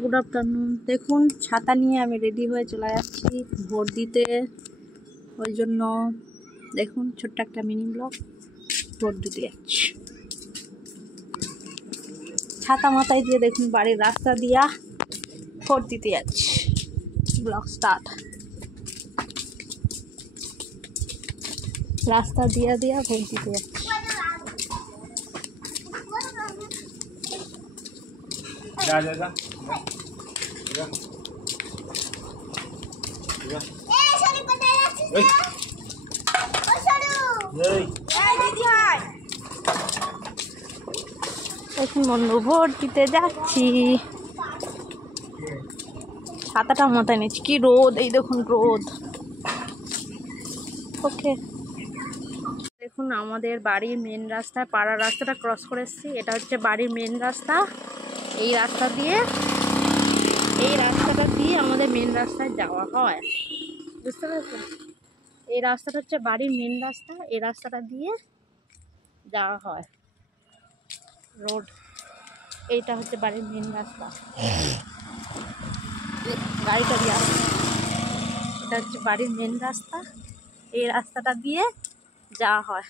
Good afternoon. দেখুন ছাতা নিয়ে আমি রেডি হয়ে চলে যাচ্ছি ভোট দিতে। ওই জন্য দেখুন ছোট্ট একটা মিনি ব্লগ, ভোট দিতে যাচ্ছি ছাতা মাথায় দিয়ে। দেখুন বাড়ির রাস্তা দিয়া ভোট দিতে যাচ্ছি। Blog start. রাস্তা দিয়া দিয়া ভোট দিতে যাচ্ছি। দেখুন বন্ধু, ভোট দিতে যাচ্ছি। ছাতাটা মাথায় নিচ্ছি, কি রোদ! এই দেখুন রোদ। ওকে, দেখুন আমাদের বাড়ির মেন রাস্তায় পাড়ার রাস্তাটা ক্রস করে এসেছি। এটা হচ্ছে বাড়ির মেন রাস্তা। এই রাস্তাটা দিয়ে আমাদের মেন রাস্তায় যাওয়া হয়, বুঝতে পেরেছেন? এই রাস্তাটা হচ্ছে বাড়ির মেন রাস্তা, এই রাস্তাটা দিয়ে যাওয়া হয় রোড। এইটা হচ্ছে বাড়ির মেন রাস্তা, গাড়িটা দিয়ে আসছে। এটা হচ্ছে বাড়ির মেন রাস্তা, এই রাস্তাটা দিয়ে যাওয়া হয়।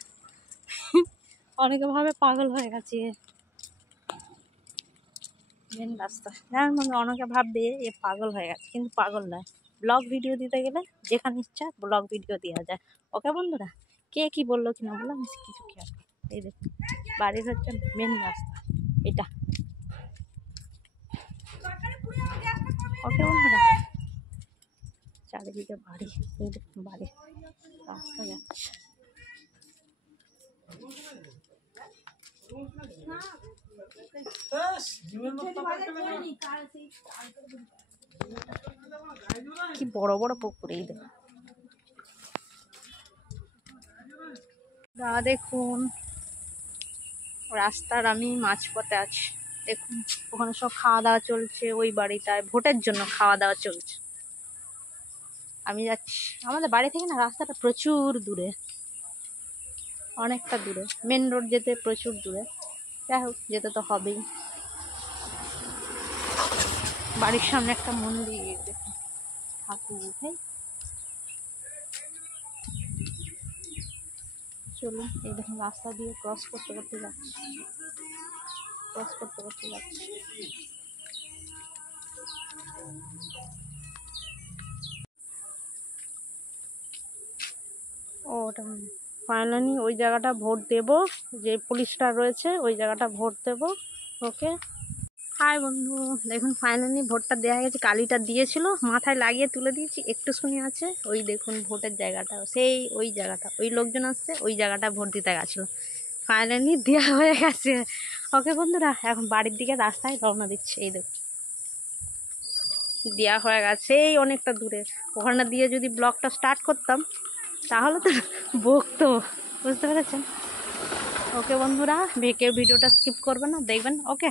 অনেকে ভাবে পাগল হয়ে গেছে। মেন রাস্তা মানে অনেকে ভাববে এ পাগল হয়ে গেছে, কিন্তু পাগল নয়। ব্লগ ভিডিও দিতে গেলে যেখানে ইচ্ছা ব্লগ ভিডিও দেওয়া যায়। ওকে বন্ধুরা, কে কি বললো কি না বললো আমি কিছু খেয়াল। এই দেখুন বাড়ির হচ্ছে মেন রাস্তা এটা। ওকে বন্ধুরা, চারিদিকে বাড়ি, এই দেখুন বাড়ি, রাস্তা যাচ্ছে। কি বড় বড় পুকুর, এই দেখুন। দেখুন রাস্তার আমি মাঝপথে আছি। দেখুন ওখানে সব খাওয়া দাওয়া চলছে, ওই বাড়িটায় ভোটের জন্য খাওয়া দাওয়া চলছে। আমি যাচ্ছি। আমাদের বাড়ি থেকে না রাস্তাটা প্রচুর দূরে, অনেকটা দূরে। মেন রোড যেতে প্রচুর দূরে, যাই হোক যেতে তো হবেই। বাড়ির সামনে একটা মন্দির, দেখুন ঠাকুর। চলুন, এই দেখুন রাস্তা দিয়ে ক্রস করতে যাচ্ছি। ওটা ফাইনালি ওই জায়গাটা ভোট দেব, যে পুলিশটা রয়েছে ওই জায়গাটা ভোট দেব। ওকে হাই বন্ধু, দেখুন ফাইনালি ভোটটা দেওয়া গেছে। কালিটা দিয়েছিল, মাথায় লাগিয়ে তুলে দিয়েছি, একটু শুনে আছে। ওই দেখুন ভোটের জায়গাটা, সেই ওই জায়গাটা, ওই লোকজন আসছে ওই জায়গাটা ভোট দিতে গেছিলো। ফাইনালি দেওয়া হয়ে গেছে। ওকে বন্ধুরা, এখন বাড়ির দিকে রাস্তায় রওনা দিচ্ছে। এই দেখুন দেওয়া হয়ে গেছে, এই অনেকটা দূরে। ওখানটা দিয়ে যদি ব্লগটা স্টার্ট করতাম তাহলে তো বকতো, বুঝতে পেরেছেন? ওকে বন্ধুরা, কেউ ভিডিওটা স্কিপ করবে না, দেখবেন। ওকে।